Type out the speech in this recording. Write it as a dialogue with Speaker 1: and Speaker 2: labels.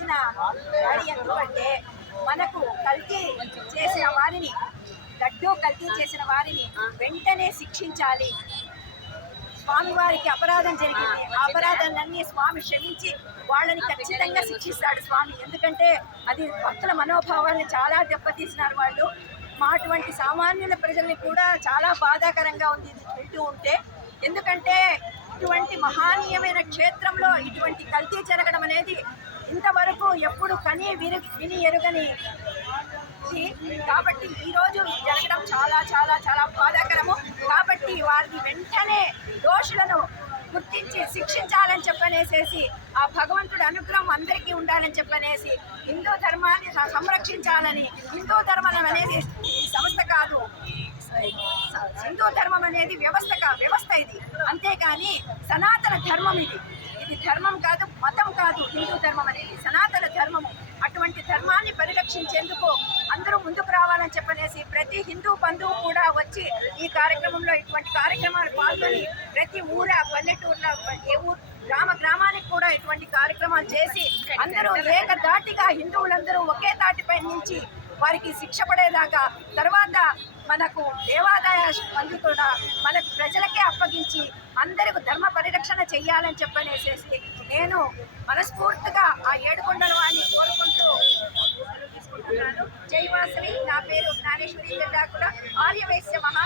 Speaker 1: వచ్చిన వాడి ఎందుకంటే మనకు కల్తీ చేసిన వారిని లడ్డు కల్తీ చేసిన వారిని వెంటనే శిక్షించాలి. స్వామి వారికి అపరాధం జరిగింది. ఆ అపరాధాలన్నీ స్వామి క్షమించి వాళ్ళని ఖచ్చితంగా శిక్షిస్తాడు స్వామి. ఎందుకంటే అది భక్తుల మనోభావాన్ని చాలా దెబ్బతీసినారు వాళ్ళు. మా అటువంటి సామాన్యుల ప్రజల్ని కూడా చాలా బాధాకరంగా ఉంది ఇది వింటూ ఉంటే. ఎందుకంటే ఇటువంటి మహానీయమైన క్షేత్రంలో ఇటువంటి కల్తీ జరగడం అనేది ఇంతవరకు ఎప్పుడు కని విరు విని ఎరుగని కాబట్టి ఈరోజు జరగడం చాలా చాలా చాలా బాధాకరము. కాబట్టి వారిని వెంటనే దోషులను గుర్తించి శిక్షించాలని చెప్పనేసేసి ఆ భగవంతుడి అనుగ్రహం అందరికీ ఉండాలని చెప్పనేసి హిందూ ధర్మాన్ని సంరక్షించాలని హిందూ ధర్మం అనేది సంస్థ కాదు. హిందూ ధర్మం అనేది వ్యవస్థ కా వ్యవస్థ ఇది. అంతేగాని సనాతన ధర్మం ఇది. ఇది ధర్మం కాదు మతం కాదు హిందూ ధర్మం అనేది సనాతన ధర్మము. అటువంటి ధర్మాన్ని పరిరక్షించేందుకు అందరూ ముందుకు రావాలని చెప్పనేసి ప్రతి హిందూ బంధువు కూడా వచ్చి ఈ కార్యక్రమంలో ఇటువంటి కార్యక్రమాలు పాల్గొని ప్రతి ఊర పల్లెటూరులో ఏ ఊరు గ్రామ గ్రామానికి కూడా ఇటువంటి కార్యక్రమాలు చేసి అందరూ ఏకదాటిగా హిందువులందరూ ఒకే దాటిపై నుంచి వారికి శిక్ష పడేదాకా తర్వాత మనకు దేవాదాయ మంది కూడా మనకు ప్రజలకే అప్పగించి అందరికి ధర్మ పరిరక్షణ చెయ్యాలని చెప్పనేసేసి నేను మనస్ఫూర్తిగా ఆ ఏడుకొండల వారిని కోరుకుంటూ తీసుకుంటున్నాను. జై వాసవి నా పేరు జ్ఞానేశ్వరి కూడా ఆర్యవేశ్య మహా